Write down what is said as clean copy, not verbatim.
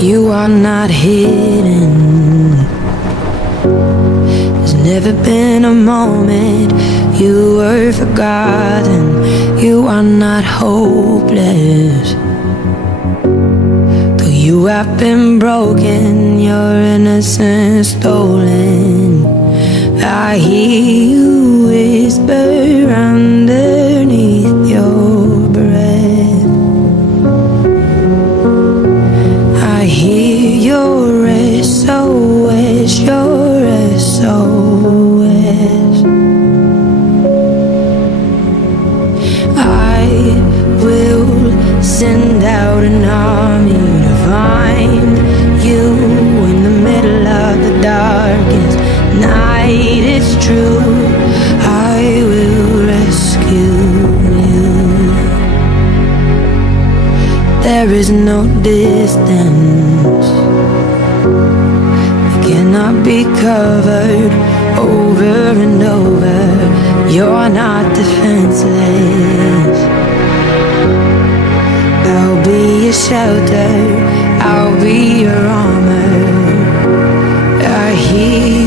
You are not hidden. There's never been a moment you were forgotten. You are not hopeless. Though you have been broken, your innocence stolen, I hear you whisper underneath your breath. I hear your SOS, your SOS. I will send out an army to find you in the middle of the darkest night. It's true, I will rescue you. There is no distance that cannot be covered over and over. You're not defenseless. I'll be your shelter, I'll be your armor. I hear